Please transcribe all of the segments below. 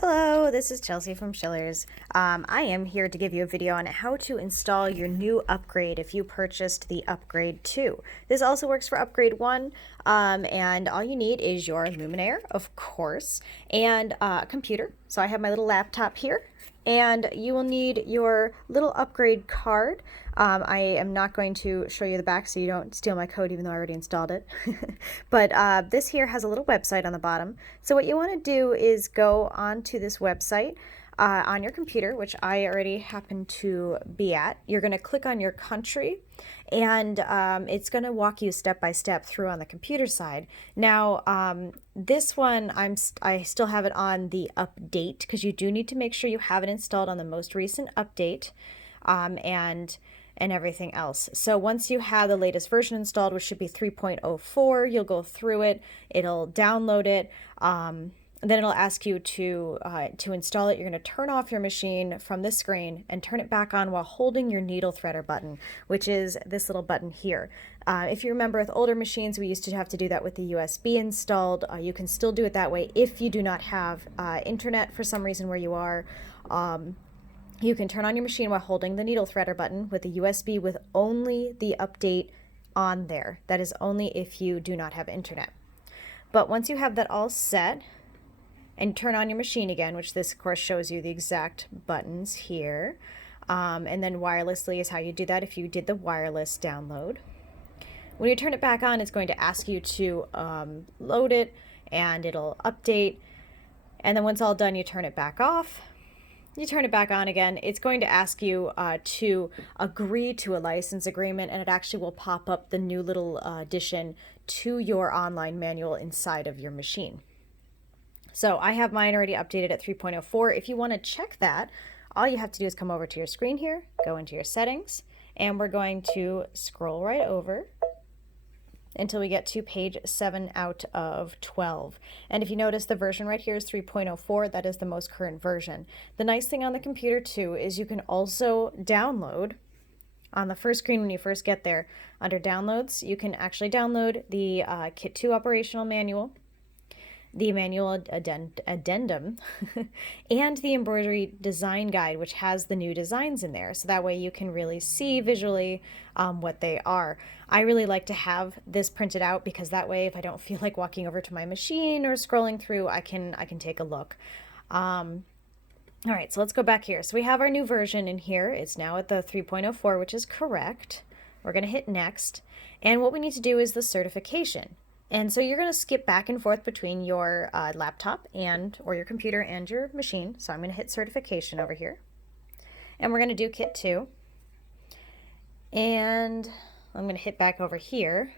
Hello, this is Chelsea from Schiller's. I am here to give you a video on how to install your new upgrade if you purchased the Upgrade 2. This also works for Upgrade 1, and all you need is your Luminaire, of course, and a computer. So I have my little laptop here, and you will need your little upgrade card. I am not going to show you the back so you don't steal my code even though I already installed it. But this here has a little website on the bottom. So what you want to do is go onto this website on your computer, which I already happen to be at. You're going to click on your country, and it's going to walk you step by step through on the computer side. Now, this one, I still have it on the update because you do need to make sure you have it installed on the most recent update, and everything else. So once you have the latest version installed, which should be 3.04, you'll go through it, it'll download it, then it'll ask you to install it. You're going to turn off your machine from this screen and turn it back on while holding your needle threader button, which is this little button here. If you remember with older machines, we used to have to do that with the USB installed. You can still do it that way if you do not have internet for some reason where you are. You can turn on your machine while holding the needle threader button with the USB with only the update on there. That is only if you do not have internet. But once you have that all set and turn on your machine again, which this of course shows you the exact buttons here, and then wirelessly is how you do that if you did the wireless download. When you turn it back on, it's going to ask you to load it and it'll update. And then once all done, you turn it back off. You turn it back on again. It's going to ask you to agree to a license agreement, and it actually will pop up the new little addition to your online manual inside of your machine. So I have mine already updated at 3.04. If you want to check that, all you have to do is come over to your screen here, go into your settings, and we're going to scroll right over until we get to page 7 out of 12. And if you notice, the version right here is 3.04. That is the most current version. The nice thing on the computer too is you can also download on the first screen when you first get there. Under downloads, you can actually download the Kit 2 operational manual, the manual addendum, and the embroidery design guide, which has the new designs in there. So that way you can really see visually what they are. I really like to have this printed out because that way if I don't feel like walking over to my machine or scrolling through, I can take a look. All right, so let's go back here. So we have our new version in here. It's now at the 3.04, which is correct. We're going to hit next. And what we need to do is the certification. And so you're going to skip back and forth between your laptop or your computer and your machine. So I'm going to hit certification over here. And we're going to do Kit 2. And I'm going to hit back over here.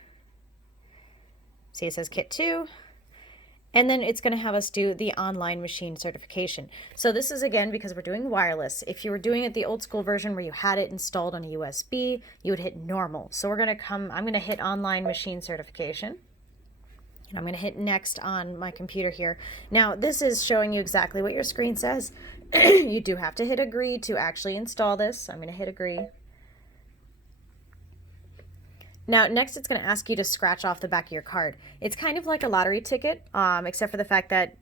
See, it says Kit 2. And then it's going to have us do the online machine certification. So this is, again, because we're doing wireless. If you were doing it the old school version where you had it installed on a USB, you would hit normal. So I'm going to hit online machine certification. And I'm going to hit next on my computer here. Now, this is showing you exactly what your screen says. You do have to hit agree to actually install this. I'm going to hit agree. Now, next it's going to ask you to scratch off the back of your card. It's kind of like a lottery ticket, except for the fact that,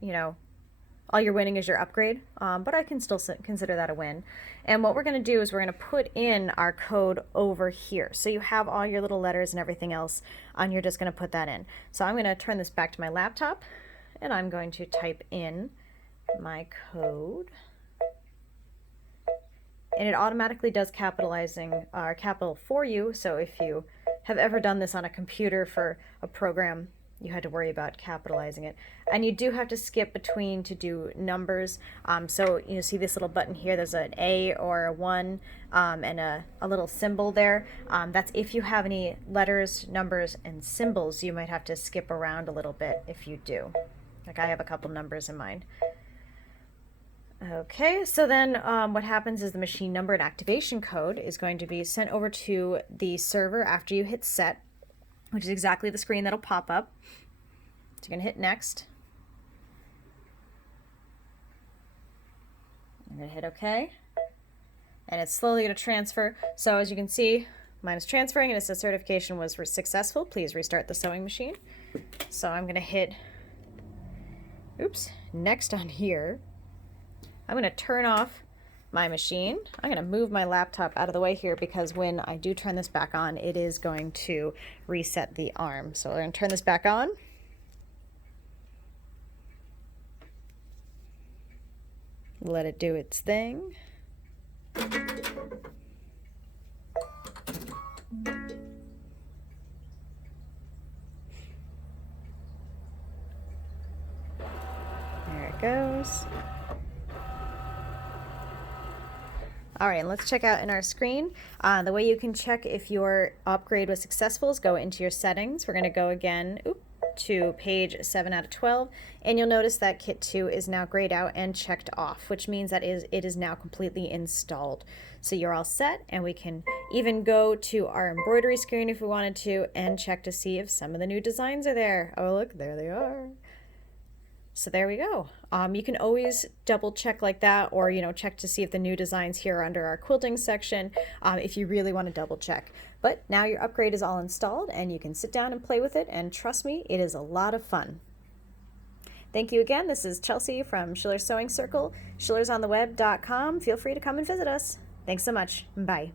all you're winning is your upgrade, but I can still consider that a win. And what we're going to do is we're going to put in our code over here. So you have all your little letters and everything else, and you're just going to put that in. So I'm going to turn this back to my laptop, and I'm going to type in my code. And it automatically does capital for you. So if you have ever done this on a computer for a program, you had to worry about capitalizing it. And you do have to skip between to do numbers. So you see this little button here, there's an A or a 1 and a little symbol there. That's if you have any letters, numbers, and symbols, you might have to skip around a little bit if you do. Like I have a couple numbers in mind. Okay, so then what happens is the machine number and activation code is going to be sent over to the server after you hit set, which is exactly the screen that'll pop up. So you're going to hit next. I'm going to hit OK. And it's slowly going to transfer. So as you can see, mine is transferring and it says certification was successful. Please restart the sewing machine. So I'm going to hit next on here. I'm going to turn off my machine. I'm going to move my laptop out of the way here because when I do turn this back on, it is going to reset the arm. So we're going to turn this back on. Let it do its thing. There it goes. All right, let's check out in our screen. The way you can check if your upgrade was successful is go into your settings. We're going to go again to page 7 out of 12, and you'll notice that Kit 2 is now grayed out and checked off, which means that it is now completely installed. So you're all set, and we can even go to our embroidery screen if we wanted to and check to see if some of the new designs are there. Oh, look, there they are. So there we go. You can always double check like that, or check to see if the new designs here are under our quilting section if you really want to double check. But now your upgrade is all installed and you can sit down and play with it, and trust me, it is a lot of fun. Thank you again. This is Chelsea from Schiller's Sewing Circle, schillersontheweb.com. Feel free to come and visit us. Thanks so much. Bye.